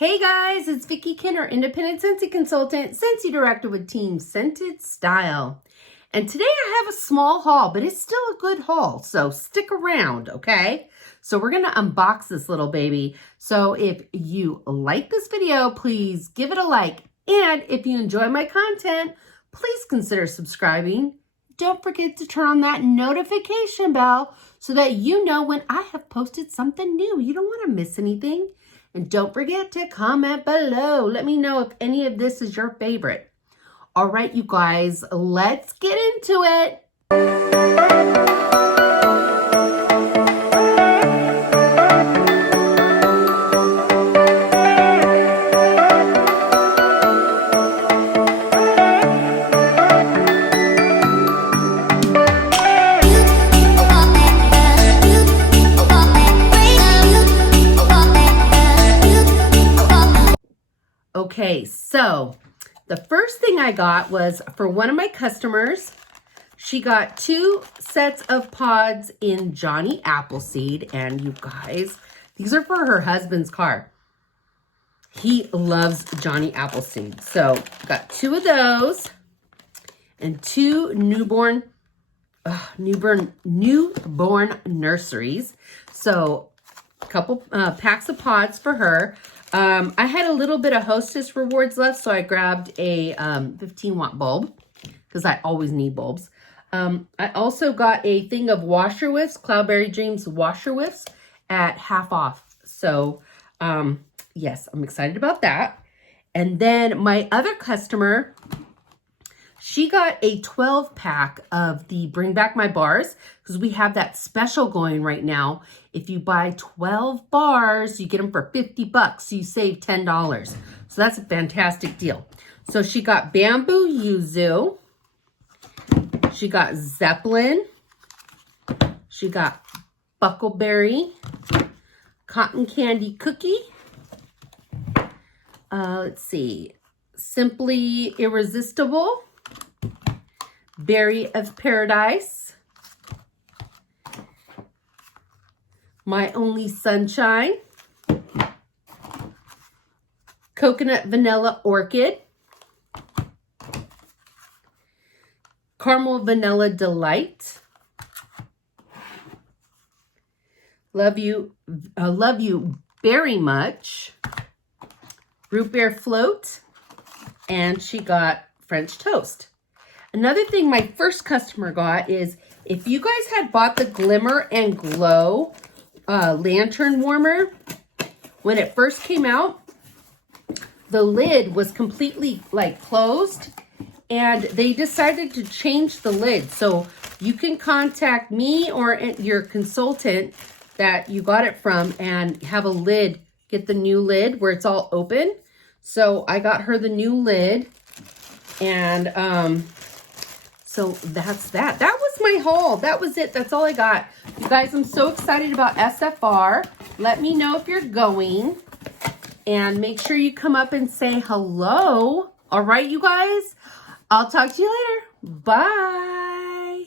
Hey guys, it's Vicki Kinner, independent Scentsy consultant, Scentsy director with Team Scented Style. And today I have a small haul, but it's still a good haul, so stick around, okay? So we're gonna unbox this little baby. So if you like this video, please give it a like. And if you enjoy my content, please consider subscribing. Don't forget to turn on that notification bell so that you know when I have posted something new. You don't wanna miss anything. And don't forget to comment below. Let me know if any of this is your favorite. All right, you guys, let's get into it. Okay, so the first thing I got was for one of my customers. She got 2 sets of pods in Johnny Appleseed, and you guys, these are for her husband's car. He loves Johnny Appleseed. So got 2 of those and 2 newborn nurseries. So a couple packs of pods for her. I had a little bit of Hostess rewards left, so I grabbed a 15-watt bulb because I always need bulbs. I also got a thing of washer whiffs, Cloudberry Dreams washer whiffs at half off. So, yes, I'm excited about that. And then my other customer, she got a 12-pack of the Bring Back My Bars because we have that special going right now. If you buy 12 bars, you get them for 50 bucks. So you save $10. So that's a fantastic deal. So she got Bamboo Yuzu. She got Zeppelin. She got Buckleberry. Cotton Candy Cookie. Let's see. Simply Irresistible. Berry of Paradise. My Only Sunshine. Coconut Vanilla Orchid. Caramel Vanilla Delight. Love you very much. Root Beer Float. And she got French Toast. Another thing my first customer got is if you guys had bought the Glimmer and Glow lantern warmer, when it first came out, the lid was completely like closed and they decided to change the lid. So you can contact me or your consultant that you got it from and have a lid, get the new lid where it's all open. So I got her the new lid and so that's that. That was my haul. That was it. That's all I got. You guys, I'm so excited about SFR. Let me know if you're going. And make sure you come up and say hello. All right, you guys? I'll talk to you later. Bye.